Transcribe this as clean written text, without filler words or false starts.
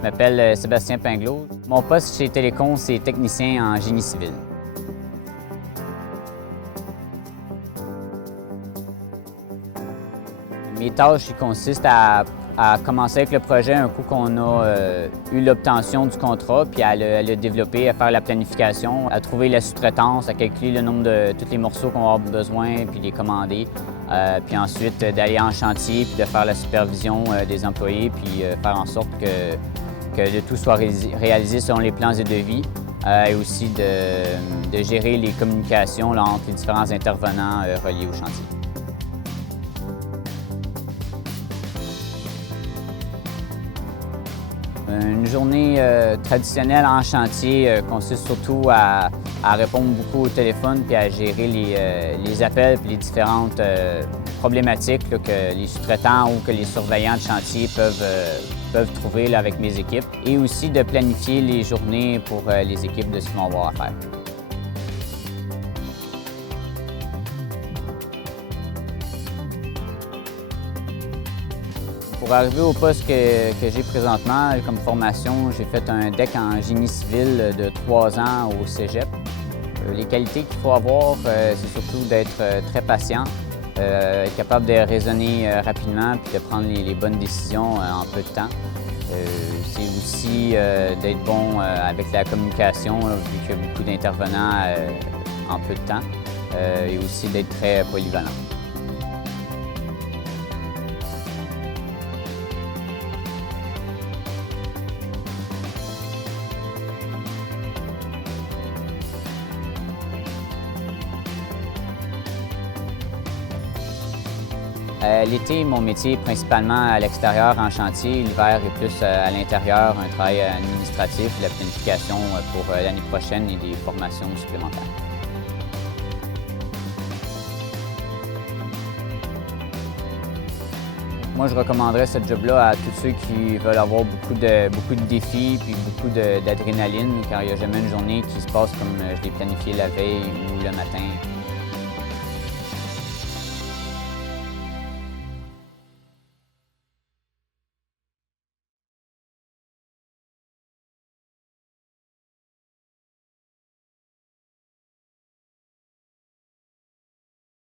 Je m'appelle Sébastien Pinglot. Mon poste chez Télécom, c'est technicien en génie civil. Mes tâches consistent à commencer avec le projet un coup qu'on a eu l'obtention du contrat, puis à le développer, à faire la planification, à trouver la sous-traitance, à calculer le nombre de tous les morceaux qu'on va avoir besoin, puis les commander. Puis ensuite d'aller en chantier, puis de faire la supervision des employés, puis faire en sorte que le tout soit réalisé selon les plans et devis, et aussi de gérer les communications là, entre les différents intervenants reliés au chantier. Une journée traditionnelle en chantier consiste surtout à répondre beaucoup au téléphone puis à gérer les appels puis les différentes problématiques là, que les sous-traitants ou que les surveillants de chantier peuvent trouver là, avec mes équipes, et aussi de planifier les journées pour les équipes de ce qu'ils vont avoir à faire. Pour arriver au poste que j'ai présentement, comme formation, j'ai fait un DEC en génie civil de 3 ans au Cégep. Les qualités qu'il faut avoir, c'est surtout d'être très patient, être capable de raisonner rapidement puis de prendre les bonnes décisions en peu de temps. C'est aussi d'être bon avec la communication, vu qu'il y a beaucoup d'intervenants en peu de temps, et aussi d'être très polyvalent. L'été, mon métier est principalement à l'extérieur en chantier. L'hiver est plus à l'intérieur, un travail administratif, la planification pour l'année prochaine et des formations supplémentaires. Moi, je recommanderais ce job-là à tous ceux qui veulent avoir beaucoup de défis puis beaucoup d'adrénaline, car il n'y a jamais une journée qui se passe comme je l'ai planifié la veille ou le matin.